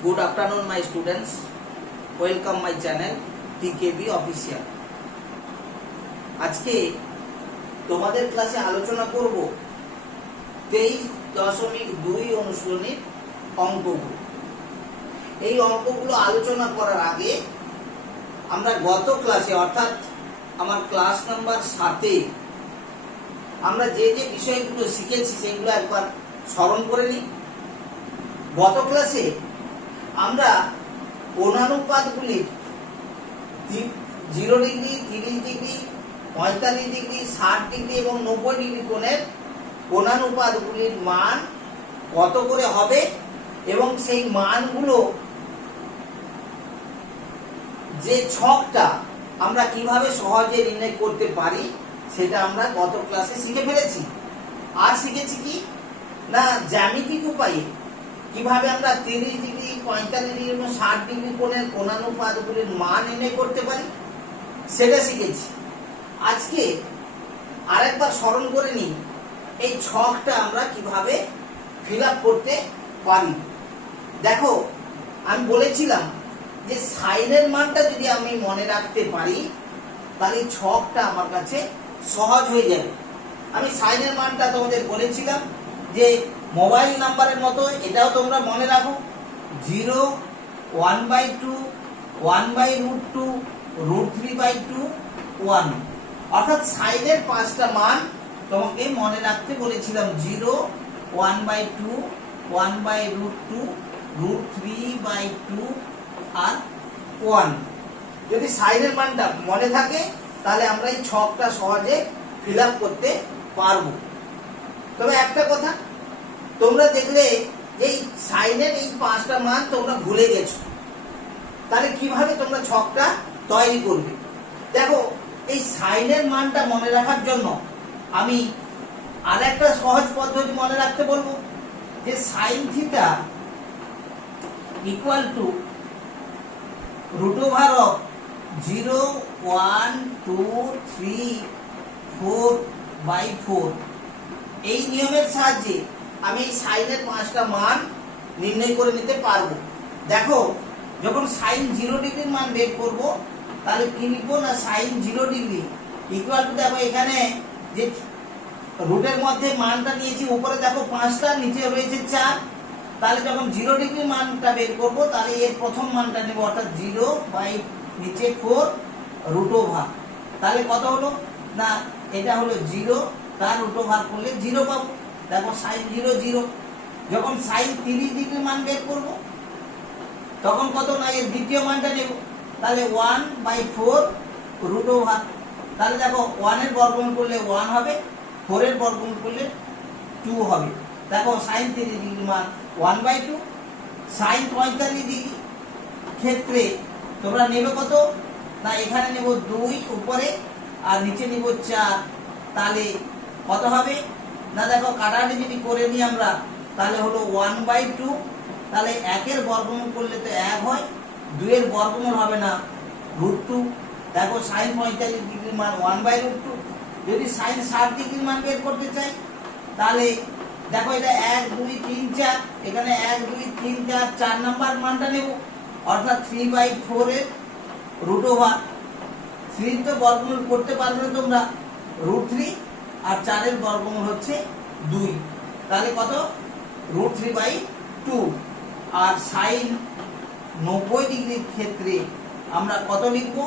Good afternoon, my students. Welcome my channel TKB Official. আজকে তোমাদের ক্লাসে আলোচনা করব 23.2 অনুশীলনীর অঙ্কগুলো। এই অঙ্কগুলো আলোচনা করার আগে আমরা গত ক্লাসে অর্থাৎ আমার ক্লাস নাম্বার 7-এ আমরা যে যে বিষয়গুলো শিখেছি সেগুলো একবার স্মরণ করে নিই। গত ক্লাসে আমরা কোণানুপাতগুলির 0 ডিগ্রি, 30 ডিগ্রি, 45 ডিগ্রি, 60 ডিগ্রি এবং 90 ডিগ্রি কোণের কোণানুপাতগুলির মান কত করে হবে এবং সেই মানগুলো যে ছকটা আমরা কিভাবে সহজে নির্ণয় করতে পারি সেটা আমরা গত ক্লাসে শিখে ফেলেছি। আর শিখেছি কি না, জ্যামিতিক উপায়ে কিভাবে আমরা 30 ডিগ্রি, 45 ডিগ্রি এবং 60 ডিগ্রি কোণের কোণানুপাতগুলির মান নির্ণয় করতে পারি সেটা শিখেছি। আজকে আরেকবার স্মরণ করে নিই এই ছকটা আমরা কিভাবে ফিল আপ করতে পারি। দেখো, আমি বলেছিলাম যে সাইনের মানটা যদি আমি মনে রাখতে পারি তাহলে ছকটা আমার কাছে সহজ হয়ে যাবে। আমি সাইনের মানটা তোমাদের বলেছিলাম যে মোবাইল নাম্বারের মতো এটাও তোমরা মনে রাখো, 0, 1/2, 1/√2, √3/2, 1। অর্থাৎ সাইনের 5টা মান তোমাকে মনে রাখতে বলেছিলাম, 0, 1/2, 1/√2, √3/2 আর 1। যদি সাইনের মানটা মনে থাকে তাহলে আমরা এই ছকটা সহজে ফিল আপ করতে পারবো। তবে একটা কথা, তোমরা দেখলে এই সাইনের এই 5টা মান তোমরা ভুলে গেছো, তাহলে কিভাবে তোমরা ছকটা তৈরি করবে? দেখো, এই সাইনের মানটা মনে রাখার জন্য আমি আর একটা সহজ পদ্ধতি মনে রাখতে বলবো যে সাইন থিটা ইকুয়াল টু √0, 1, 2, 3, 4/4। এই নিয়মের সাহায্যে আমি এই সাইনের 5টা মান নির্ণয় করে নিতে পারবো। দেখো, যখন সাইন 0 ডিগ্রির মান বের করব তাহলে কি লিখবো না, সাইন 0 ডিগ্রি ইকুয়াল টু, দেখো এখানে যে রুটের মধ্যে মানটা নিয়েছি, উপরে দেখো 5টা, নিচে রয়েছে 4। তাহলে যখন 0 ডিগ্রি মানটা বের করব তাহলে এর প্রথম মানটা নেব, অর্থাৎ 0 বাই নিচে 4 √, তাহলে কত হলো না, এটা হলো 0, তার √, করলে 0 পাবো। দেখো সাইন 0, 0। যখন সাইন 30 ডিগ্রি মান বের করব তখন কত না, এর দ্বিতীয় মানটা নেব, তাহলে 1/4 √। তাহলে দেখো 1 এর বর্গমূল করলে 1 হবে, 4 এর বর্গমূল করলে 2 হবে। দেখো সাইন 30 ডিগ্রি মান 1/2। সাইন 45 ডিগ্রি ক্ষেত্রে তোমরা নেবে কত না, এখানে নেব 2 উপরে আর নিচে নেব 4। তাহলে কত হবে না, দেখো কাটাকাটি যদি করে নিই আমরা তাহলে হলো 1/2। তাহলে 1 এর বর্গমূল করলে তো 1 হয়, 2 এর বর্গমূল হবে না √2। দেখো সাইন 45 ডিগ্রি মান 1/√2। যদি সাইন 60 ডিগ্রি মান বের করতে চাই তাহলে দেখো এটা 1, 2, 3, 4, এখানে 1, 2, 3, 4, 4 নাম্বার মানটা নেব, অর্থাৎ 3/4 এর √। 3 তো বর্গমূল করতে পারবে না তোমরা, √3, আর 4 এর বর্গমূল হচ্ছে 2। তাহলে কত, √3/2। আর সাইন 90 ডিগ্রির ক্ষেত্রে আমরা কত লিখবো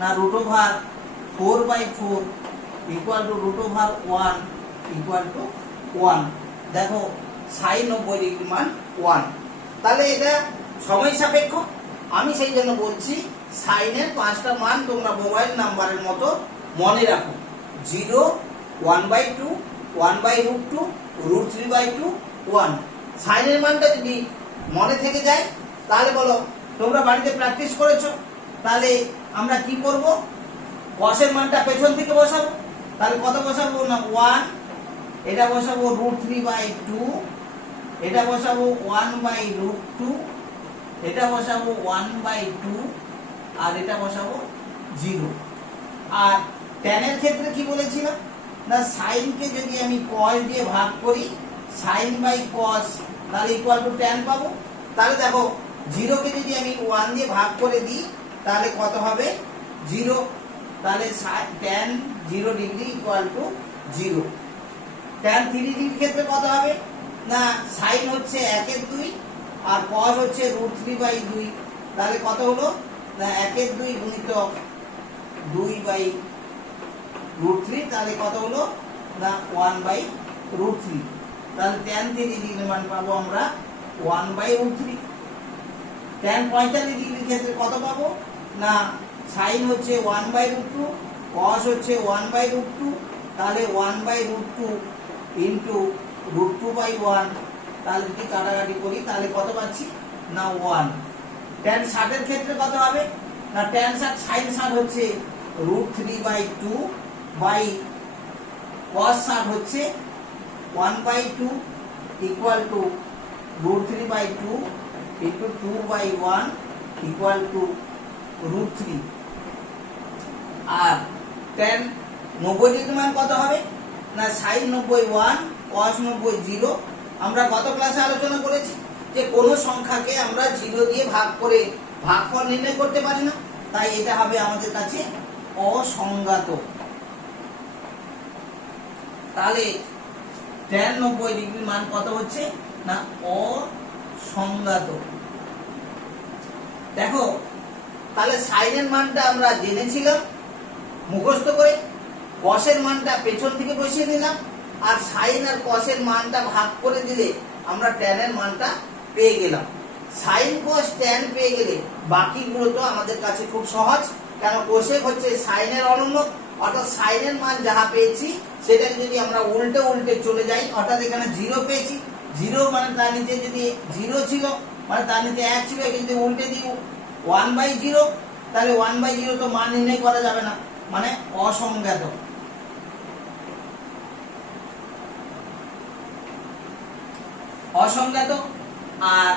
না, √4/4 ইকুয়াল টু √1 ইকুয়াল টু 1। দেখো সাইন 90 ডিগ্রি মান 1। তাহলে এটা সময় সাপেক্ষ, আমি সেই জন্য বলছি সাইনের 5টা মান তোমরা মোবাইল নাম্বারের মতো মনে রাখো, 0, 1/2, 1/√2, √3/2, 1। সাইনের মানটা যদি মনে থেকে যায় তাহলে বলো, তোমরা বাড়িতে প্র্যাকটিস করেছো, তাহলে আমরা কি করব, কসের মানটা পেছন থেকে বসাবো। তাহলে কত বসাবো না, 1, এটা বসাবো √3/2, এটা বসাবো 1/√2, এটা বসাবো 1/2 আর এটা বসাবো 0। আর ট্যানের ক্ষেত্রে কি বলেছিলাম না, সাইনকে যদি আমি কস দিয়ে ভাগ করি, সাইন বাই কস, তাহলে ইকুয়াল টু ট্যান পাবো। তাহলে দেখো জিরোকে যদি আমি 1 দিয়ে ভাগ করে দিই তাহলে কত হবে 0। তাহলে tan 0 degree equal to 0। tan 3 ডিগ্রির ক্ষেত্রে কত হবে না sin হচ্ছে 1/2 আর cos হচ্ছে √3/2। তাহলে কত হলো না 1/2 গুণিতক 2/√3, তাহলে কত হলো না 1/√3। তাহলে tan 3 ডিগ্রির মান পাবো আমরা 1/√3। tan 45 ডিগ্রির ক্ষেত্রে কত পাবো না sin হচ্ছে 1/√2, cos হচ্ছে 1/√2, তাহলে 1/√2 ইনটু √2/1। তাহলে যদি কাটাকাটি করি তাহলে কত পাচ্ছি না 1। tan 60 এর ক্ষেত্রে কত হবে না tan 60 sin 60 হচ্ছে √3/2 বাই cos 60 হচ্ছে 1/2 equal to √3/2 into 2/1 equal to √3। আর tan 90 ডিগ্রি মান কত হবে না sin 90 1, cos 90 0। আমরা গত ক্লাসে আলোচনা করেছি যে কোনো সংখ্যাকে আমরা 0 দিয়ে ভাগ করে ভাগফল নির্ণয় করতে পারি না, তাই এটা হবে আমাদের কাছে অসংজ্ঞাত। তাহলে tan 90 ডিগ্রি মান কত হচ্ছে না অসংজ্ঞাত। দেখো তাহলে সাইনের মানটা আমরা জেনেছিলাম মুখস্থ করে, কসের মানটা পেছন থেকে বসিয়ে দিলাম, আর সাইন আর কসের মানটা ভাগ করে দিলে আমরা ট্যানের মানটা পেয়ে গেলাম। সাইন কস ট্যান পেয়ে গেলে বাকিগুলো তো আমাদের কাছে খুব সহজ, কেন কোসেক হচ্ছে সাইনের অনুন্নত, অর্থাৎ সাইনের মান যাহা পেয়েছি সেটাকে যদি আমরা উল্টে উল্টে চলে যাই, অর্থাৎ এখানে 0 পেয়েছি, 0 মানে তার নিচে যদি 0 ছিল মানে তার নিচে 1 ছিল, একে যদি উল্টে দিই 1/0, তাহলে 1/0 তো মান নির্ণয় করা যাবে না, মানে অসংজ্ঞাত। অসংজ্ঞাত। আর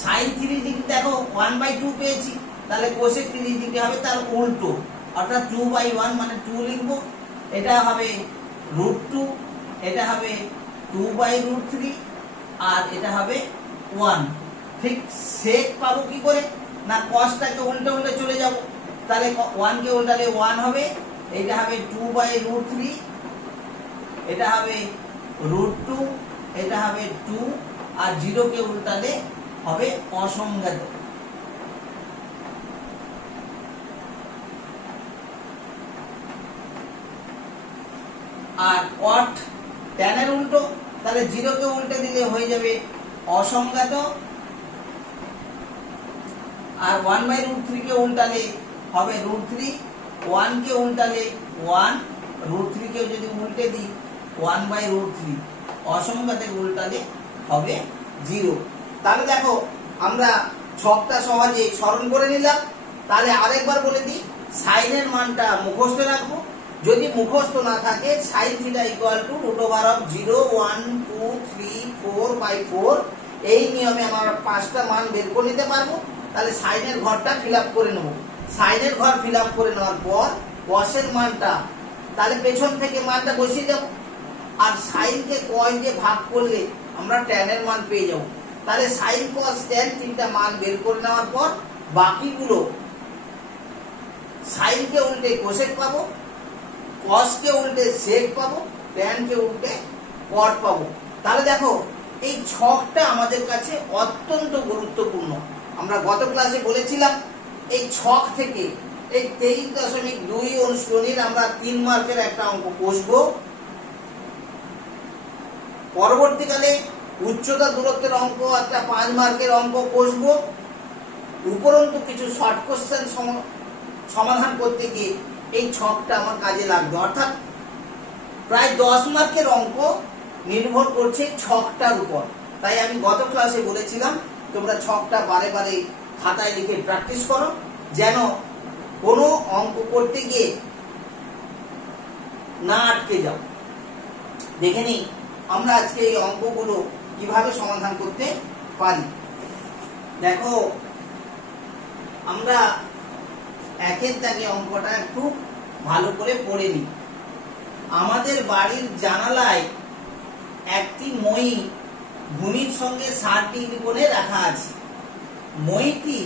sin 30 ডিগ্রি দেখো 1/2 পেয়েছি, তাহলে cosec 30 ডিগ্রি হবে তার উল্টো, অর্থাৎ 2/1 মানে 2 লিখব, এটা হবে √2, এটা হবে 2/√3, আর এটা হবে 1। ঠিক sec পাবো কি করে না cosটাকে উল্টে উল্টে চলে যাব, তাহলে 1 কে উল্টালে 1 হবে, এটা হবে 2/√3, এটা হবে √2, এটা হবে 2, আর 0 কে উল্টালে হবে অসংজ্ঞাত। আর cot tan এর উল্টো, তাহলে 0 কে উল্টে দিলে হয়ে যাবে অসংজ্ঞাত, আর 1/√3 কে উল্টালে হবে √3, 1 কে উল্টালে 1, √3 কে যদি উল্টে দিই 1/√3, অসংজ্ঞাতে উল্টালে হবে 0। তাহলে দেখো আমরা ছকটা সহজে স্মরণ করে নিলাম। তাহলে আরেকবার বলে দিই, সাইনের মানটা মুখস্থ রাখবো, যদি মুখস্থ না থাকে sin θ = √0, 1, 2, 3, 4/4, এই নিয়মে আমরা 5টা মান বের করে নিতে পারবো। তাহলে সাইনের ঘরটা ফিল আপ করে নেব, সাইনের ঘর ফিল আপ করে নেওয়ার পর কসের মানটা তাহলে পেছন থেকে মানটা বসিয়ে যাব, আর সাইনকে কস দিয়ে ভাগ করলে আমরা ট্যানের মান পেয়ে যাব। তাহলে সাইন কস ট্যান তিনটা মান বের করে নেওয়ার পর বাকিগুলো সাইনকে উল্টে কোসেক পাবো, কসকে উল্টে সেক পাবো, ট্যানকে উল্টে কট পাবো। তাহলে দেখো এই ছকটা আমাদের কাছে অত্যন্ত গুরুত্বপূর্ণ। আমরা গত ক্লাসে বলেছিলাম এই ছক থেকে এই 23.2 অনুশীলনীর আমরা 3 মার্কের একটা অঙ্ক কষবো। পরবর্তীকালে উচ্চতা দূরত্বের অঙ্ক একটা 5 মার্কের অঙ্ক কষবো। উপরন্তু কিছু শর্ট কোশ্চেন সমাধান করতে গিয়ে এই ছকটা আমার কাজে লাগবে, অর্থাৎ প্রায় 10 মার্কের অঙ্ক নির্ভর করছে ছকটার উপর। তাই আমি গত ক্লাসে বলেছিলাম তোমরা ছকটা বারে বারে খাতায় লিখে প্র্যাকটিস করো, যেন কোনো অঙ্ক করতে গিয়ে না আটকে যাও। দেখে নিই আমরা আজকে এই অঙ্কগুলো কিভাবে সমাধান করতে পারি। দেখো আমরা একের দাগে অঙ্কটা একটু ভালো করে পড়ে নিই। আমাদের বাড়ির জানালায় একটি মই ভূমির সঙ্গে 60 ডিগ্রি কোণে রাখা আছে। মইটি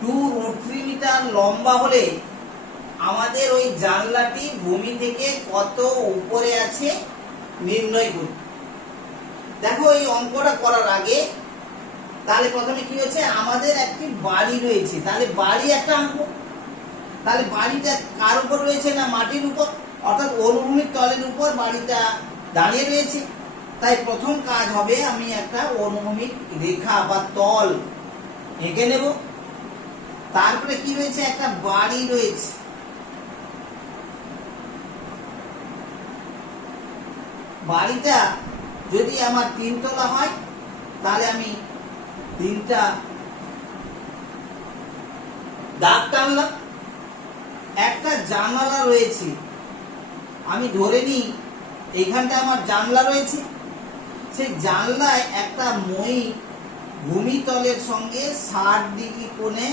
2√3 মিটার লম্বা হলে আমাদের ওই জানলাটি ভূমি থেকে কত উপরে আছে নির্ণয় করি। দেখো এই অঙ্কটা করার আগে তাহলে প্রথমে কি হচ্ছে, আমাদের একটি বাড়ি রয়েছে, তাহলে বাড়ি একটা আঁকবো। তাহলে বাড়িটা কার উপর রয়েছে, না মাটির উপর, অর্থাৎ অনুভূমিক তলের উপর বাড়িটা দাঁড়িয়ে রয়েছে। তাই প্রথম কাজ হবে আমি একটা অনুভূমিক রেখা বা তল এঁকে নেব। তারপরে কি রয়েছে, একটা বাড়ি রয়েছে, বাড়িটা যদি আমার 3 তলা হয় তাহলে আমি 3টা দাগ টানলাম। একটা জানালা রয়েছে, আমি ধরে নিই এইখানটা আমার জানলা রয়েছে, সেই জানলায় একটা মই ভূমিতলের সঙ্গে 60 ডিগ্রি কোণে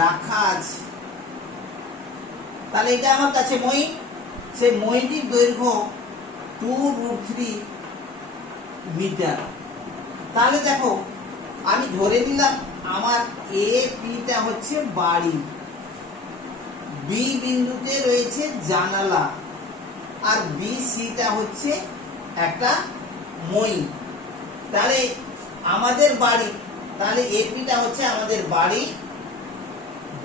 রাখা আছে। তাহলে এটা আমার কাছে মই, সেই মইটির দৈর্ঘ্য 2√3 মিটার। তাহলে দেখো আমি ধরে নিলাম আমার এ পিটা হচ্ছে বাড়ি, বি বিন্দুতে রয়েছে জানালা, আর বি সিটা হচ্ছে একটা মই। তাহলে আমাদের বাড়ি, তাহলে এপিটা হচ্ছে আমাদের বাড়ি,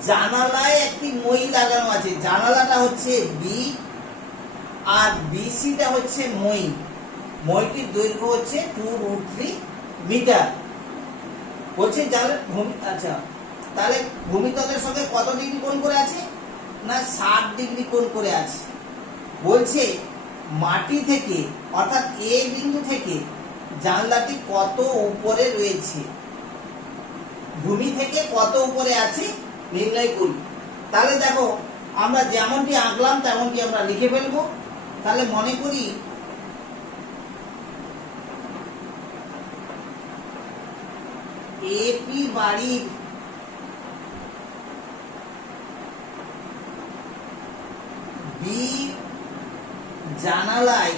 জানালায় একটি মই লাগানো আছে, জানালাটা হচ্ছে বি আর বিসিটা হচ্ছে মই, মইটির দৈর্ঘ্য হচ্ছে 2√3 মিটার। বলছে জানলা ভূমি, আচ্ছা তাহলে ভূমিতলের সঙ্গে কত ডিগ্রি কোণ করে আছে, না 60 ডিগ্রি কোণ করে আছে। বলছে মাটি থেকে অর্থাৎ এ বিন্দু থেকে জানলাটি কত উপরে রয়েছে, ভূমি থেকে কত উপরে আছে নির্ণয় করি। তাহলে দেখো আমরা যেমনটি আঁকলাম তেমনটি আমরা লিখে ফেলবো। তাহলে মনে করি এপি বাড়ির বি জানালায়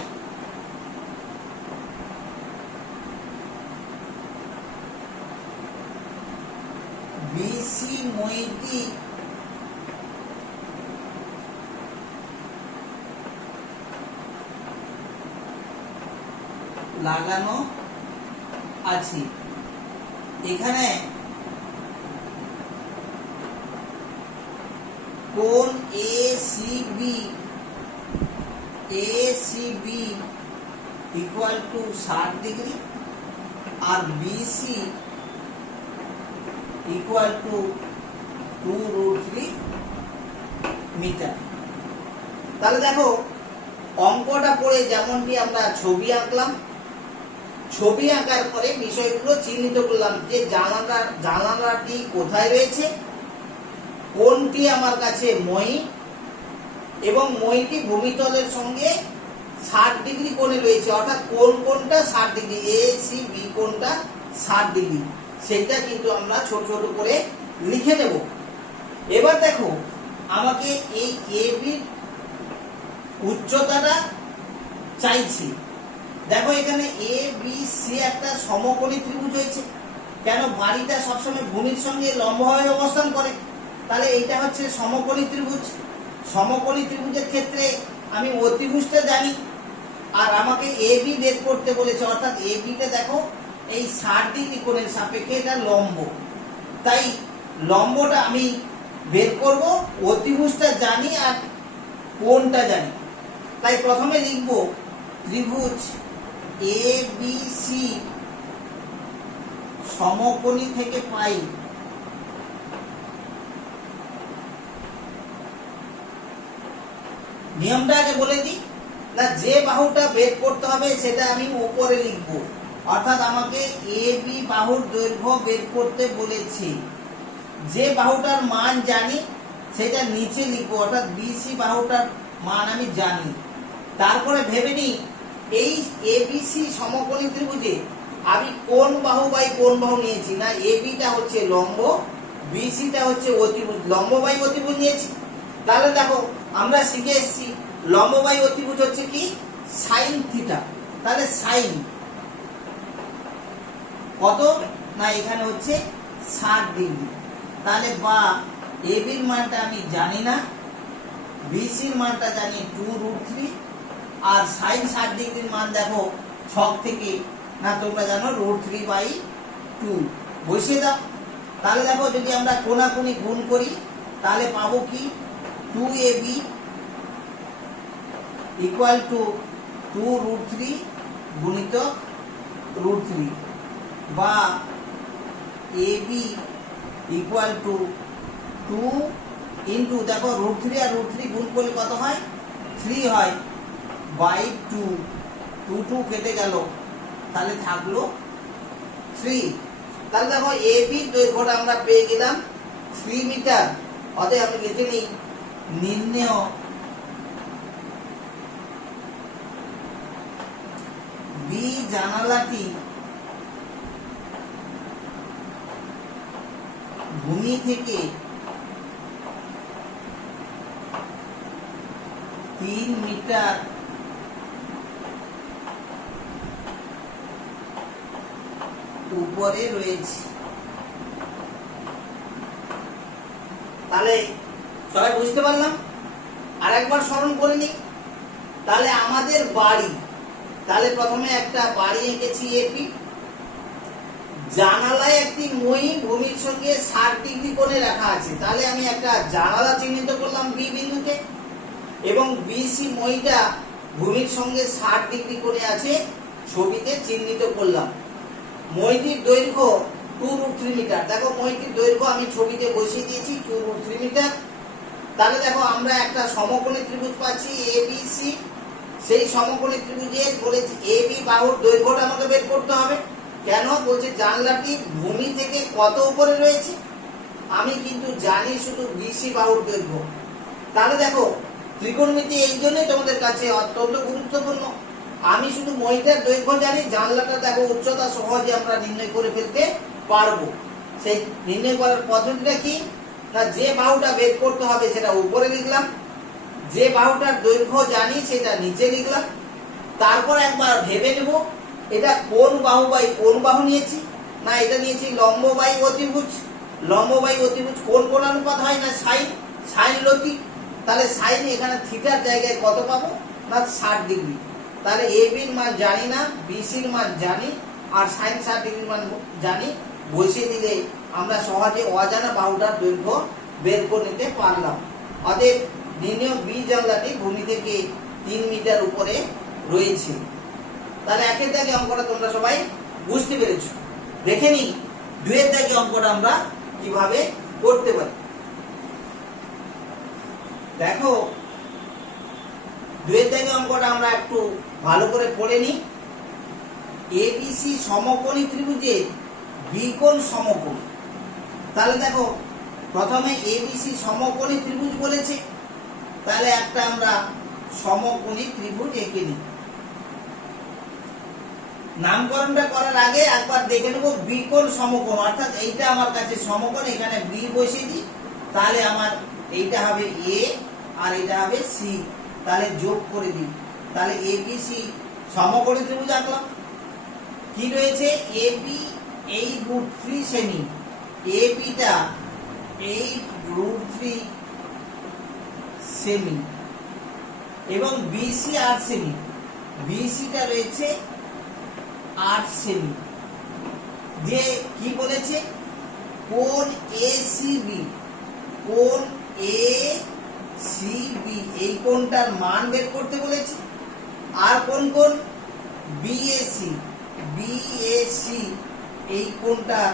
বিসি মইটি লাগানো আছে। এখানে কোণ এসিবি ইকুয়াল টু 60 ডিগ্রি আর বিসি ইকুয়াল টু 2√3 মিটার। তাহলে দেখো অঙ্কটা পড়ে যেমনটি আমরা ছবি আঁকলাম, ছবি আঁকার পরে বিষয়গুলো চিহ্নিত করলাম যে জানালাটি কোথায় রয়েছে, কোনটি আমার কাছে মই, এবং মইটি ভূমিতলের সঙ্গে 60 ডিগ্রি কোণে রয়েছে, অর্থাৎ কোনটা 60 ডিগ্রি, এ সি বি কোণটা 60 ডিগ্রি, সেটা কিন্তু আমরা ছোট ছোট করে লিখে নেব। এবার দেখো আমাকে এই এ বির উচ্চতাটা চাইছি। দেখো এখানে এ বি সি একটা সমকোণী ত্রিভুজ হয়েছে, কেন বাড়িটা সবসময় ভূমির সঙ্গে লম্বভাবে অবস্থান করে, তাহলে এইটা হচ্ছে সমকোণী ত্রিভুজ। সমকোণী ত্রিভুজের ক্ষেত্রে আমি অতিভুজটা জানি, আর আমাকে এ বি বের করতে বলেছে, অর্থাৎ এ বিটা দেখো এই 60 ডিগ্রি কোণের সাপেক্ষে এটা লম্ব, তাই লম্বটা আমি বের করব, অতিভুজটা জানি আর কোণটা জানি। তাই প্রথমে লিখব ত্রিভুজ এ বি সি সমকোণী থেকে পাই নিয়মটা আগে বলে দিই, না যে বাহুটা বের করতে হবে সেটা আমি উপরে লিখব, অর্থাৎ আমাকে এ বি বাহুর দৈর্ঘ্য বের করতে বলেছি, যে বাহুটার মান জানি সেটা নিচে লিখব, অর্থাৎ বিসি বাহুটার মান আমি জানি। তারপরে ভেবে নিই এই এবিসি সমকোণী ত্রিভুজে আমি কোন বাহু বাই কোন বাহু নিয়েছি, না এবিটা হচ্ছে লম্ব, বিসিটা হচ্ছে অতিভুজ, লম্ব বাই অতিভুজ নিয়েছি। তাহলে দেখো আমরা শিখে এসেছি লম্ব বাই অতিভুজ হচ্ছে কি সাইন থিটা, তাহলে সাইন কত না এখানে হচ্ছে 60 ডিগ্রি। তাহলে বা এবির মানটা আমি জানি না, বিসির মানটা জানি 2√3, আর সাইন 60 ডিগ্রির মান দেখো ছক থেকে না তোমরা জানো √3/2 বসিয়ে দাও। তাহলে দেখো যদি আমরা কোনাকুনি গুণ করি তাহলে পাবো কি 2ab ইকুয়াল টু 2√3 গুণিত √3 বা ab ইকুয়াল টু 2 ইন্টু দেখো √3 আর √3 গুণ করলে কত হয় 3 হয় বাই 2, 2 কেটে গেল তাহলে থাকলো 3। তাহলে দেখো AB দৈর্ঘ্যটা আমরা পেয়ে গেলাম 3 মিটার। অতএব আমি লিখে নিই নির্ণেয় বি জানালাটি ভূমি থেকে 3 মিটার উপরে রয়েছে। তাহলে সবাই বুঝতে পারলাম? আর একবার স্মরণ করে নিই। তাহলে আমাদের বাড়ি, তাহলে প্রথমে একটা বাড়ি এঁকেছি এপি, জানালায় একটি মই ভূমির সঙ্গে 60 ডিগ্রি কোণে রাখা আছে। তাহলে আমি একটা জানালা চিহ্নিত করলাম বি বিন্দুতে, এবং বিসি মইটা ভূমির সঙ্গে 60 ডিগ্রি কোণে আছে ছবিতে চিহ্নিত করলাম। মইটির দৈর্ঘ্য 2√3 মিটার। দেখো মইটির দৈর্ঘ্য আমি ছবিতে বসিয়ে দিয়েছি 2√3 মিটার। তাহলে দেখো আমরা একটা সমকোণী ত্রিভুজ পাচ্ছি এবিসি। সেই সমকোণী ত্রিভুজের বলেছি এবি বাহুর দৈর্ঘ্যটা আমাকে বের করতে হবে। কেন বলছে জানলাটি ভূমি থেকে কত উপরে রয়েছে, আমি কিন্তু জানি শুধু বিসি বাহুর দৈর্ঘ্য। তাহলে দেখো ত্রিকোণমিতি এই জন্যই তোমাদের কাছে অত্যন্ত গুরুত্বপূর্ণ। আমি শুধু মইটার দৈর্ঘ্য জানি, জানলাটা দেখো উচ্চতা সহজে আমরা নির্ণয় করে ফেলতে পারবো। সেই নির্ণয় করার পদ্ধতিটা কি না, যে বাহুটা বের করতে হবে সেটা উপরে লিখলাম, যে বাহুটার দৈর্ঘ্য জানি সেটা নিচে লিখলাম। তারপর একবার ভেবে নেব এটা কোন বাহু বাই কোন বাহু নিয়েছি, না এটা নিয়েছি লম্ব বাই অতিভুজ। লম্ব বাই অতিভুজ কোন কোন অনুপাত হয় না সাইন, সাইন লতি। তাহলে সাইন এখানে থিটার জায়গায় কত পাবো না 60 ডিগ্রি। তাহলে এবির মান জানি না, বিসির মান জানি, আর সাইন 60 ডিগ্রির মান জানি। বসিয়ে দিলে আমরা সহজে অজানা বাহুটার দৈর্ঘ্য বের করে নিতে পারলাম। অতএব নির্ণেয় বি জানলাটি ভূমি থেকে 3 মিটার উপরে রয়েছে। তাহলে একের দাগে অঙ্কটা তোমরা সবাই বুঝতে পেরেছো। দেখে নিই দুয়ের দাগে অঙ্কটা আমরা কিভাবে করতে পারি। দেখো দুয়ের দাগে অঙ্কটা আমরা একটু ভালো করে পড়ে নিই। এবিসি সমকোণী ত্রিভুজে বিকোণ সমকোণ। তাহলে দেখো প্রথমে এবিসি সমকোণী ত্রিভুজ বলেছে, তাহলে একটা আমরা সমকোণী ত্রিভুজ এঁকে নিই। নামকরণটা করার আগে একবার দেখে নেব বিকোণ সমকোণ, অর্থাৎ এইটা আমার কাছে সমকোণ, এখানে বি বসিয়ে দিই, তাহলে আমার এইটা হবে এ আর এটা হবে সি। তাহলে যোগ করে দিই, তাহলে এবিসি সমকোণী ত্রিভুজ আঁকলাম। কি রয়েছে এবি 8√3 সেমি, এবিটা 8√3 সেমি, এবং বিসি 8 সেমি, বিসিটা রয়েছে 8 সেমি। যে কি বলেছে কোণ এসিবি, কোণ এসিবি এই কোণটার মান বের করতে বলেছে। আর কোন কোণ বিএসি, বিএসি এই কোণটার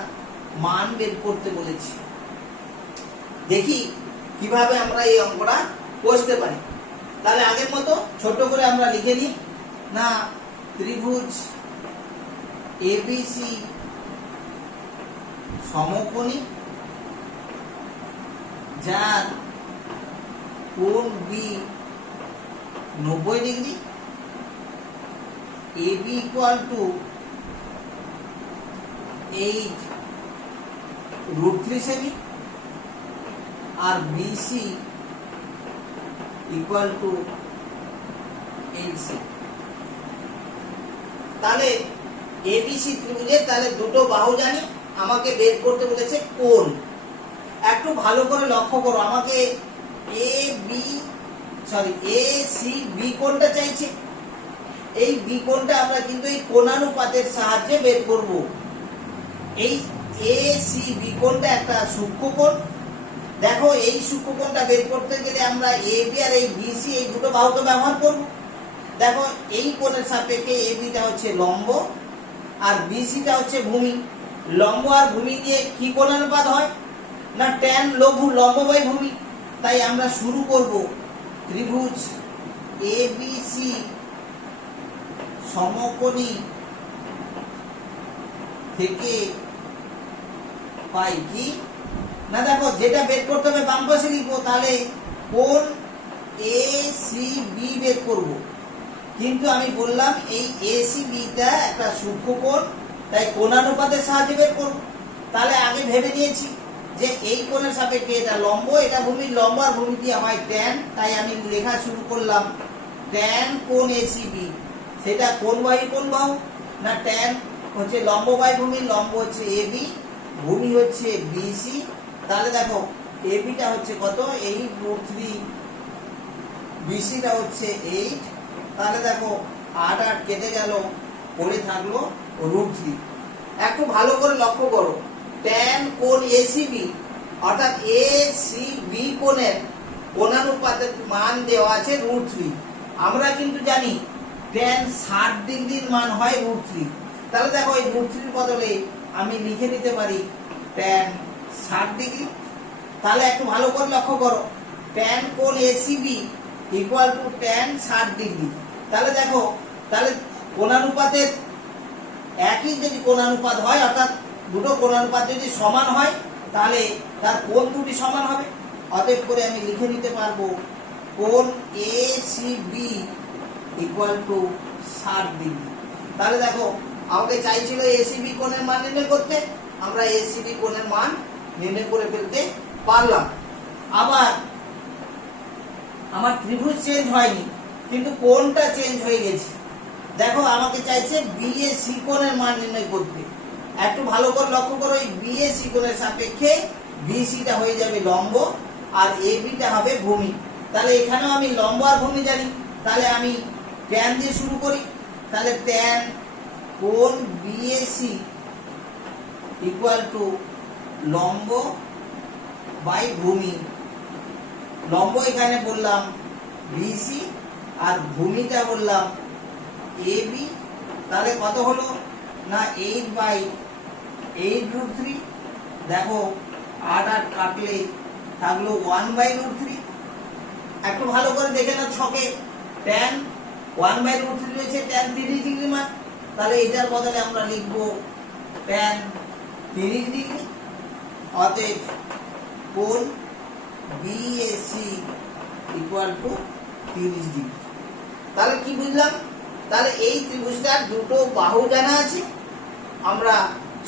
মান বের করতে বলেছে। দেখি কিভাবে আমরা এই অঙ্কটা কষতে পারি। তাহলে আগের মতো ছোট করে আমরা লিখে নিই না, ত্রিভুজ এবিসি সমকোণী যার কোণ B 90 degree, AB equal to 8√3 সেমি, আর বিসি ইকুয়াল টু 8 সেমি। তাহলে এবিসি ত্রিভুজের তাহলে দুটো বাহু জানি, আমাকে বের করতে বলেছে কোণ। একটু ভালো করে লক্ষ্য করো, আমাকে এ সি বি কোণটা চাইছে। এই বি কোণটা আমরা কিন্তু এই কোণানুপাতের সাহায্যে বের করব। এই এ সি বি কোণটা একটা সূক্ষ্ম কোণ। দেখো এই সূক্ষ্ম কোণটা বের করতে গেলে আমরা এ বি আর এই বি সি এই দুটো বাহু তো ব্যবহার করব। দেখো এই কোণের সাপেক্ষে এ বিটা হচ্ছে লম্ব আর বি সিটা হচ্ছে ভূমি। লম্ব আর ভূমি দিয়ে কি কোণানুপাত হয় না ট্যান লঘু লম্ব বাই ভূমি। তাই আমরা শুরু করব ত্রিভুজ এ বি সি সমকোণী থেকে পাই কি না, দেখো যেটা বের করতে হবে বাম পাশে লিখবো, তাহলে কোণ এ সি বি বের করব। কিন্তু আমি বললাম এই এ সি বিটা একটা সূক্ষ্ম কোণ, তাই কোণানুপাতের সাহায্যে বের করব। তাহলে আগে ভেবে নিয়েছি যে এই কোণের সাপেক্ষে এটা লম্ব, এটা ভূমির লম্ব আর ভূমি দিয়ে হয় ট্যান। তাই আমি লেখা শুরু করলাম ট্যান কোণ এ সি বি। সেটা কোণ বাহু কোণ বাহু না ট্যান হচ্ছে লম্ব বাই ভূমি, লম্ব হচ্ছে এ বি, ভূমি হচ্ছে বি সি। তাহলে দেখো এ বিটা হচ্ছে কত 8√3, বি সিটা হচ্ছে 8। তাহলে দেখো 8 8 কেটে গেল, পড়ে থাকলো √3। একটু ভালো করে লক্ষ্য করো, ট্যান কোণ এসিবি অর্থাৎ এ সি বি কোণের কোণানুপাতের মান দেওয়া আছে √3। আমরা কিন্তু জানি ট্যান 60 ডিগ্রির মান হয় √3। তাহলে দেখো এই √3 বদলে আমি লিখে নিতে পারি ট্যান 60 ডিগ্রি। তাহলে একটু ভালো করে লক্ষ্য করো, ট্যান কোণ ACB equal two tan 60 degree. তাহলে দেখো, তাহলে কোণানুপাতের একই যদি কোণানুপাত হয় অর্থাৎ দুটো কোণানুপাত যদি সমান হয় তাহলে তার কোণ দুটি সমান হবে। অতএব করে আমি লিখে নিতে পারবো কোণ A C B equal to 60 degree. তাহলে দেখো আমাকে চাইছিল এসিবি কোণের মান নির্ণয় করতে, আমরা এসিবি কোণের মান নির্ণয় করে ফেলতে পারলাম। আবার আমার ত্রিভুজ চেঞ্জ হয়নি কিন্তু কোণটা চেঞ্জ হয়ে গেছে। দেখো আমাকে চাইছে বিএসি কোণের মান নির্ণয় করতে। একটু ভালো করে লক্ষ্য করো, এই বিএসি কোণের সাপেক্ষে বিসিটা হয়ে যাবে লম্ব আর এবিটা হবে ভূমি। তাহলে এখানেও আমি লম্ব আর ভূমি জানি, তাহলে আমি ট্যান দিয়ে শুরু করি। তাহলে ট্যান কোণ বিএসি ইকুয়াল টু লম্ব বাই ভূমি। লম্ব এখানে বললাম বিসি আর ভূমিটা বললাম এবি। তাহলে কত হলো না 8/8√3। দেখো 8 8 কাটলে থাকলো 1/√3। একটু ভালো করে দেখে নাও ছকে, ট্যান 1/√3 রয়েছে, ট্যান 30 ডিগ্রি মান। তাহলে এটার বদলে আমরা লিখবো ট্যান 30 ডিগ্রি। অতএব কোণ বিএসি ইকুয়াল টু 30 ডিগ্রি। তাহলে কি বুঝলাম? তাহলে এই ত্রিভুজটার দুটো বাহু জানা আছে, আমরা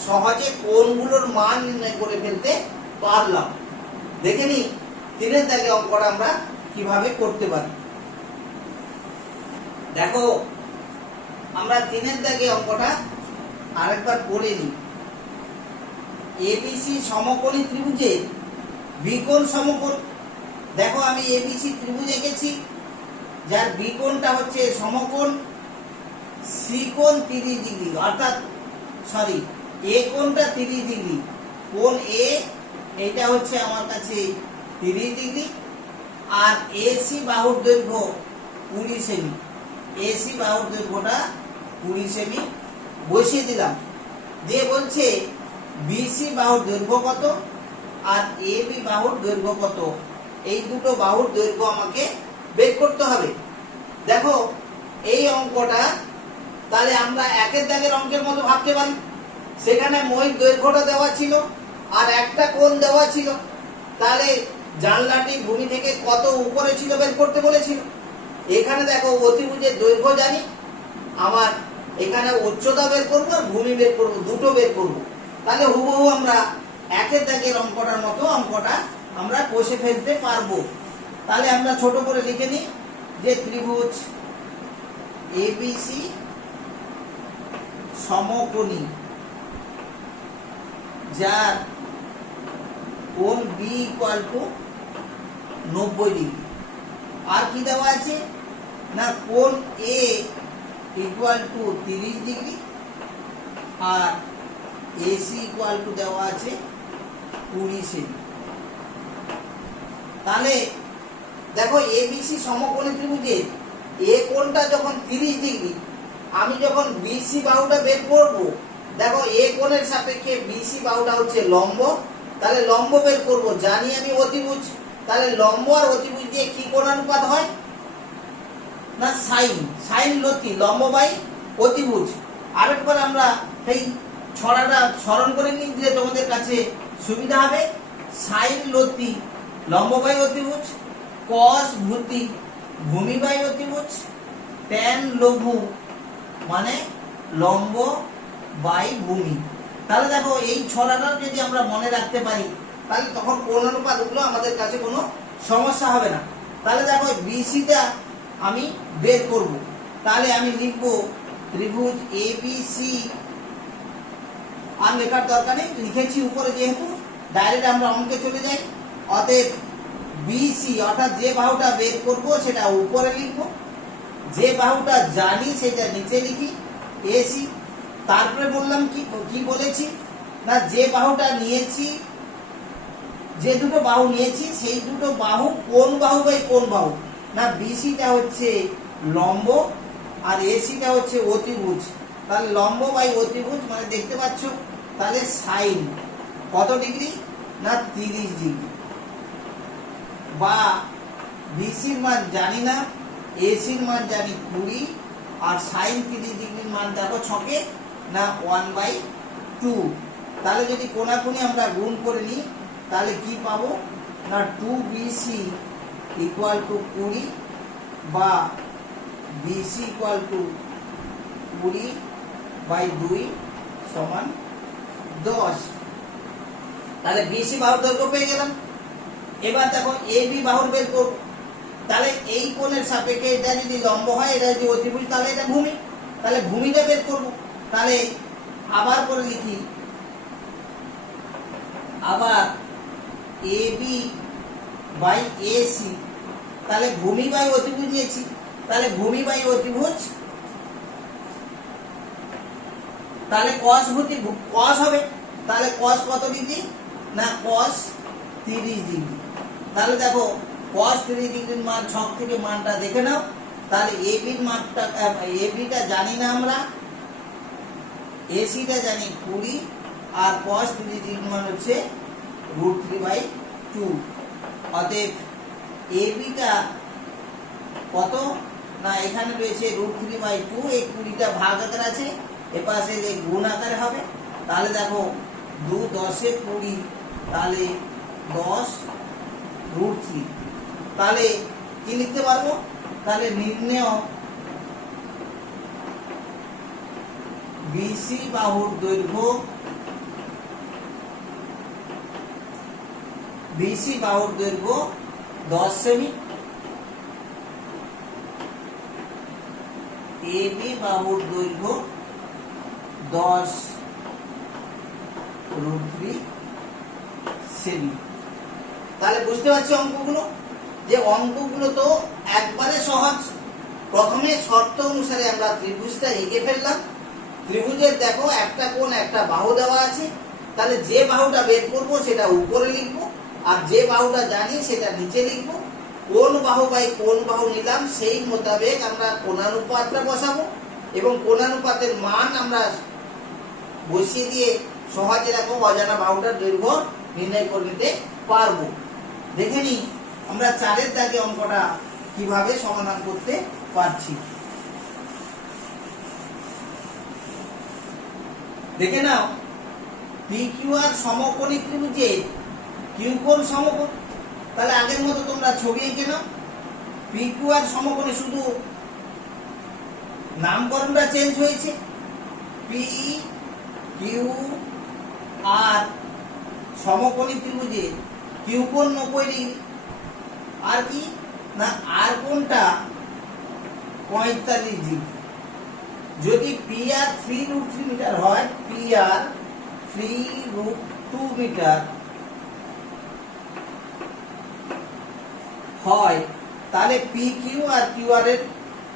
সহজে কোণগুলোর মান নির্ণয় করে ফেলতে পারলাম। দেখে নি 3 দাগে অঙ্কটা আমরা কিভাবে করতে পারি। দেখো আমরা 3 দাগে অঙ্কটা আরেকবার করে নিই। এবিসি সমকোণী ত্রিভুজে বিকোণ সমকোণ। দেখো আমি এবিসি ত্রিভুজ এঁকেছি, যার বিকোণটা হচ্ছে সমকোণ, সি কোণ 30 ডিগ্রি, অর্থাৎ এ কোণটা 30 ডিগ্রি। কোণ এ এটা হচ্ছে আমার কাছে 30 ডিগ্রি আর এসি বাহুর দৈর্ঘ্য 20 সেমি। এসি বাহুর দৈর্ঘ্যটা 20 সেমি বসিয়ে দিলাম। দিয়ে বলছে বিসি বাহুর দৈর্ঘ্য কত আর এবি বাহুর দৈর্ঘ্য কত, এই দুটো বাহুর দৈর্ঘ্য আমাকে বের করতে হবে। দেখো এই অঙ্কটা তাহলে আমরা 1 দাগের অঙ্কের মতো ভাবতে পারি। সেখানে মই দৈর্ঘ্যটা দেওয়া ছিল আর একটা কোণ দেওয়া ছিল। তাহলে জানলাটি ভূমি থেকে কত উপরে ছিল বের করতে বলেছিল। এখানে দেখো অতিভুজের দৈর্ঘ্য জানি, আমার এখানে উচ্চতা বের করবো আর ভূমি বের করবো, দুটো বের করবো। তাহলে হুবহু আমরা 1 দাগের অঙ্কটার মতো অঙ্কটা আমরা কষে ফেলতে পারবো। তাহলে আমরা ছোট করে লিখে নিই যে ত্রিভুজ এবিসি সমকোণী যার কোণ বি ইকুয়াল টু 90 ডিগ্রি। আর কি দেওয়া আছে না কোণ এ ইকুয়াল টু 30 ডিগ্রি আর এসি ইকুয়াল টু দেওয়া আছে 20 সেমি। তাহলে দেখো এবিসি সমকোণী ত্রিভুজের এ কোণটা যখন 30 ডিগ্রি, আমি যখন বিসি বাহুটা বের করব, দেখো এ কোণের সাপেক্ষে বিসি বাহুটা হচ্ছে লম্ব, তাহলে লম্ব বের করব, জানি আমি অতিভুজ, তাহলে লম্ব আর অতিভুজ দিয়ে কি কোণানুপাত হয় না সাইন, সাইন লতি, লম্ব বাই অতিভুজ। আরেকবার আমরা এই ছড়াটা স্মরণ করে নিই যে তোমাদের কাছে সুবিধা হবে। সাইন লতি লম্ব বাই অতিভুজ, কস ভূতি ভূমি বাই অতিভুজ, ট্যান লঘু মানে লম্ব বাই ভূমি। তাহলে দেখো এই ছড়াটা যদি আমরা মনে রাখতে পারি তাহলে তখন কোণানুপাতগুলো আমাদের কাছে কোনো সমস্যা হবে না। তাহলে দেখো বিসিটা আমি বের করব, তাহলে আমি লিখব ত্রিভুজ এবিসি, আর লেখার দরকার নেই, লিখেছি উপরে যেহেতু, ডাইরেক্ট আমরা অঙ্কে চলে যাই। অতএব বিসি অর্থাৎ যে বাহুটা বের করব সেটা উপরে লিখব, যে বাহুটা জানি সেটা নিচে লিখি এসি। তারপরে বললাম কি বলেছি না যে বাহুটা নিয়েছি, যে দুটো বাহু নিয়েছি সেই দুটো বাহু কোন বাহু বাই কোন বাহু না বিসিটা হচ্ছে লম্ব আর এসিটা হচ্ছে অতিভুজ। তাহলে লম্ব বাই অতিভুজ মানে দেখতে পাচ্ছ, তাহলে সাইন কত ডিগ্রি না 30 ডিগ্রি, বা বিসির মান জানি না, এসির মান জানি 20 আর সাইন 30 ডিগ্রির মান দেখো ছকে না 1/2। তাহলে যদি কোণাকুনি আমরা গুণ করে নিই তাহলে কি পাবো না 2BC ইকুয়াল টু 20 বা BC ইকুয়াল টু 20/2 সমান 10। তাহলে BC বাহুর দৈর্ঘ্য পেয়ে গেলাম। এবার দেখো AB বাহুর বের করব, তাহলে এই কোণের সাপেক্ষে এটা যদি লম্ব হয়, এটা যদি অতিভুজ, তাহলে এটা ভূমি, তাহলে ভূমিটা বের করব। তাহলে আবার করে লিখি, আবার AB বাই AC, তাহলে ভূমি বাই অতিভুজ নিয়েছি, তাহলে ভূমি বাই অতিভুজ, তাহলে cos ভূতি cos হবে, তাহলে cos কত ডিগ্রি না cos 30 ডিগ্রি। তাহলে দেখো cos 30 ডিগ্রির মান ছক থেকে মানটা দেখে নাও। তাহলে AB এর মানটা, AB টা জানি না আমরা, AC টা জানি 20 আর cos 30 ডিগ্রির মান হচ্ছে √3/2। অতএব AB টা কত না এখানে রয়েছে √3/2, এই 20টা ভাগ আকারে আছে, এপাশে এই গুণ আকারে হবে। তাহলে দেখো 2 10 20, তাহলে 10√3। তাহলে কি লিখতে পারবো, তাহলে নির্ণেয় BC বাহুর দৈর্ঘ্য, BC বাহুর দৈর্ঘ্য 10 সেমি, AB বাহুর দৈর্ঘ্য 10√3 সেমি। তাহলে বুঝতে পারছি অঙ্কগুলো, যে অঙ্কগুলো তো একবারে সহজ। প্রথমে শর্ত অনুসারে আমরা ত্রিভুজটা এঁকে ফেললাম। ত্রিভুজের দেখো একটা কোণ একটা বাহু দেওয়া আছে, তাহলে যে বাহুটা বের করব সেটা উপরে লিখব আর যে বাহুটা জানি সেটা নিচে লিখব। কোন বাহু বাই কোন বাহু নিলাম সেই মোতাবেক আমরা কোণানুপাতটা বসাবো এবং কোণানুপাতের মান আমরা বসিয়ে দিয়ে সহজে দেখো অজানা বাহুটার দৈর্ঘ্য নির্ণয় করে নিতে পারবো। দেখে নিই আমরা 4 দাগে অঙ্কটা কিভাবে সমাধান করতে পারছি। দেখে নাও, PQR সমকোণী ত্রিভুজে কিউ কোণ সমকোণ। তাহলে আগের মতো তোমরা ছবি এঁকে নাও। PQR সমকোণী, শুধু নামকরণটা চেঞ্জ হয়েছে। PQR সমকোণী ত্রিভুজে কিউ কোণ 90 ডিগ্রি, আর কি না আর কোণটা 45 ডিগ্রি। যদি PR 3√3 মিটার হয়, PR 3√3 2 মিটার হয়, তাহলে P Q R Q R এর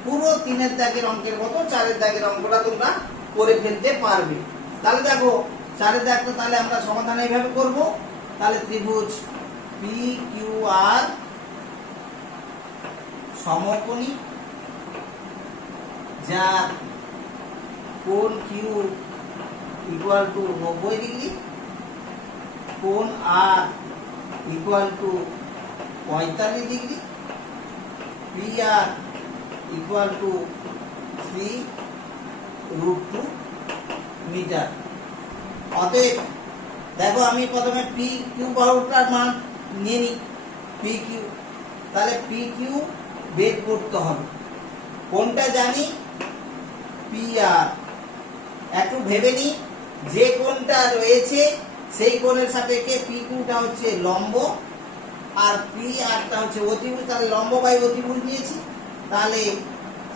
পুরো 3-এর দাগের অঙ্কের মতো 4-এর দাগের অঙ্কটা তোমরা করে ফেলতে পারবে। তাহলে দেখো 4-এর দাগটা তাহলে আমরা সমাধান এইভাবে করব। তাহলে ত্রিভুজ পি কিউ আর সমকোণী, যার কোণ কিউ ইকুয়াল টু 90 ডিগ্রি, কোণ R equal to 45 degree, P R equal to 3√2 metre. অতএব দেখো আমি প্রথমে পি কিউ বাহুটার মান নিয়ে নিই, পি কিউ। তাহলে পি কিউ বের করতে হবে, কোনটা জানি? P R. একটু ভেবে নিই, যে কোণটা রয়েছে সেই কোণের সাপেক্ষে পি কিউটা হচ্ছে লম্ব আর পি আরটা হচ্ছে অতিভুজ। তাহলে লম্ব বাই অতিভুজ নিয়েছি, তাহলে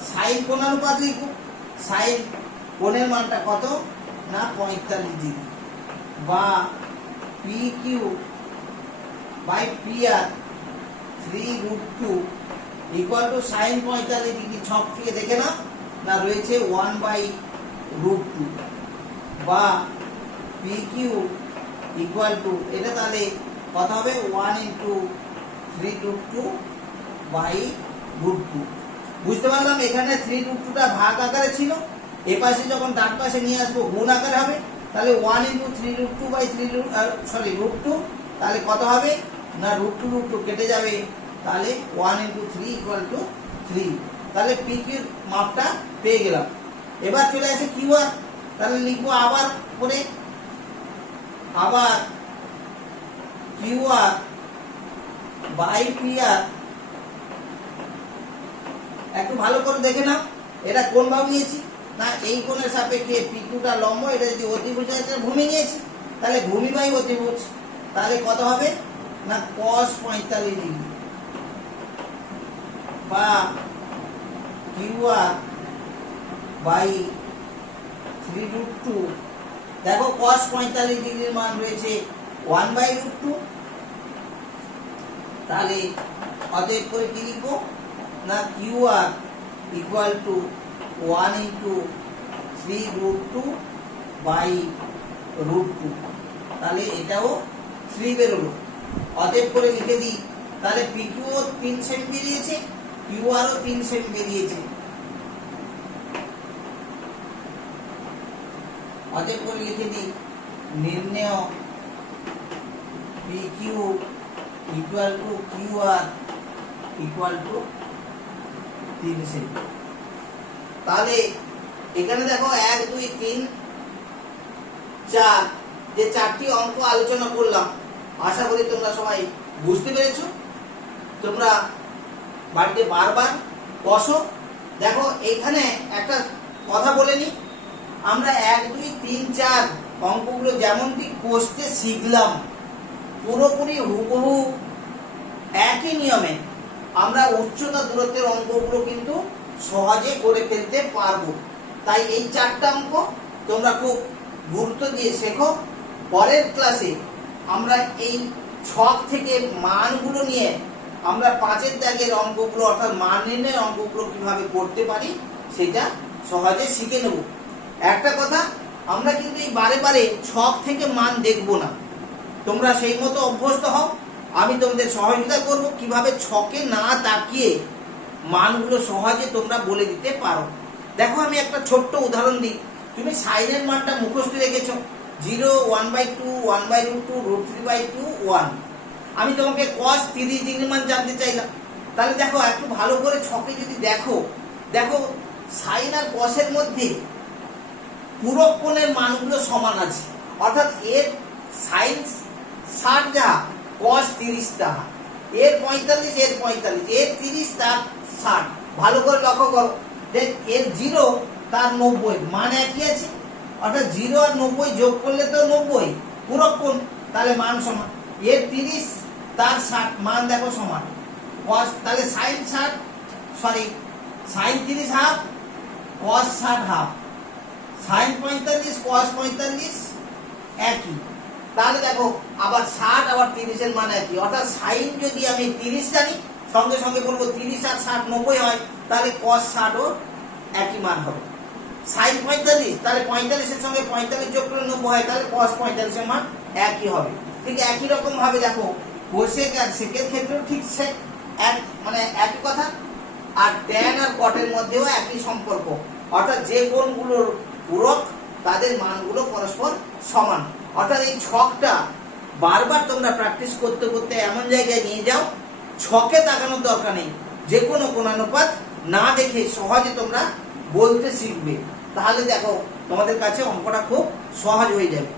সাইন কোণানুপাত লিখব। সাইন কোণের মানটা কত না 45 ডিগ্রি, বা P Q by P R 3√2 equal to sine 45 degree. ছক থেকে দেখে না রয়েছে 1/√2, বা পি কিউ ইকুয়াল টু, এটা তাহলে কত হবে 1 × 3√2/√2। বুঝতে পারলাম এখানে 3√2টা ভাগ আকারে ছিল, এ পাশে যখন ডান পাশে নিয়ে আসবো গুণ আকারে হবে। তাহলে 1 × 3√2/√2, তাহলে কত হবে না √2 কেটে যাবে, তাহলে 1 × 3 = 3। তাহলে পি কিউর মাপটা পেয়ে গেলাম। এবার চলে আসে কিউ আর। তাহলে লিখবো আবার করে, আবার কিউ আর বাই পি আর। একটু ভালো করে দেখে নাও, এটা কোন ভাব নিয়েছি না এই কোণের সাপেক্ষে পি কিউটা লম্ব, এটা যদি অতিভুজ হয় এটা ভূমি নিয়েছি, তাহলে ভূমি বাই অতিভুজ। তাহলে কত হবে না cos 45 ডিগ্রি, বা কিউ আর বাই 3√2। দেখো cos 45 ডিগ্রির মান রয়েছে 1/√2। তাহলে অতএব করে কি লিখবো না কিউ আর ইকুয়াল টু 1 × 3√2/√2। তাহলে এটাও 3 বেরোলো। অতএব করে লিখে দিই, তাহলে পি কিউ 3 সেমি বেরিয়েছে, কিউ আরও 3 সেমি বেরিয়েছে। অতএব করে লিখে দিই নির্ণেয় P Q equal to Q R equal to 3 সেমি। তাহলে এখানে দেখো 1 2 3 4 যে 4টি অঙ্ক আলোচনা করলাম, আশা করি তোমরা সবাই বুঝতে পেরেছো। তোমরা বাড়িতে বারবার বসো। দেখো এখানে একটা কথা বলে নি, আমরা 1 2 3 4 অঙ্কগুলো যেমনটি কষতে শিখলাম পুরোপুরি হুবহু একই নিয়মে আমরা উচ্চতা দূরত্বের অঙ্কগুলো কিন্তু সহজে করে ফেলতে পারবো। তাই এই 4টা অঙ্ক তোমরা খুব গুরুত্ব দিয়ে শেখো। পরের ক্লাসে আমরা এই ছক থেকে মানগুলো নিয়ে আমরা 5-এর দাগের অঙ্কগুলো অর্থাৎ মান নির্ণয়ের অঙ্কগুলো কিভাবে করতে পারি সেটা সহজে শিখে নেব। একটা কথা, আমরা কিন্তু এই বারে বারে ছক থেকে মান দেখব না, তোমরা সেই মতো অভ্যস্ত হও। আমি তোমাদের সহযোগিতা করব কিভাবে ছকে না তাকিয়ে মানগুলো সহজে তোমরা বলে দিতে পারো। দেখো আমি একটা ছোট্ট উদাহরণ দিই। তুমি সাইনের মানটা মুখস্থ রেখেছো 0 1/2 1/√2 √3/2 1। আমি তোমাকে cos 30 ডিগ্রির মান জানতে চাইলাম। তাহলে দেখো একটু ভালো করে ছকে যদি দেখো, দেখো সাইন আর কসের মধ্যে পূরক কোণের মানগুলো সমান আছে, অর্থাৎ এর সাইন 60 যাহা cos 30 তাহা, এর 45 এর 45, এর 30 তার 60। ভালো করে লক্ষ্য করো, দেখ এর 0 তার 90, মান একই আছে, অর্থাৎ 0 আর 90 যোগ করলে তো 90 পূরক কোণ, তাহলে মান সমান। এর 30 তার 60, মান দেখো সমান। cos তাহলে sin 60 sorry sin 30 half, cos 60 half, sin 45 cos 45 একই। তাহলে দেখো আবার 60 আবার 30 এর মান একই, অর্থাৎ সাইন যদি আমি 30 জানি, সঙ্গে সঙ্গে বলবো 30 আর 60 90 হয়, তাহলে cos 60 ও একই মান হবে। সাইন 45, তাহলে 45 এর সঙ্গে 45 যোগ করে 90 হয়, তাহলে cos 45 এর মান একই হবে। ঠিক একই রকম ভাবে দেখো কোসেক আর সেকের ক্ষেত্রেও ঠিক মানে একই কথা। আর ট্যান আর কটের মধ্যেও একই সম্পর্ক, অর্থাৎ যে কোণগুলোর পূরক তাদের মানগুলো পরস্পর সমান। অর্থাৎ এই ছকটা বারবার তোমরা প্র্যাকটিস করতে করতে এমন জায়গায় নিয়ে যাও, ছকে তাকানোর দরকার নেই, যে কোনো কোণানুপাত না দেখে সহজে তোমরা বলতে শিখবে। তাহলে দেখো তোমাদের কাছে অঙ্কটা খুব সহজ হয়ে যাবে।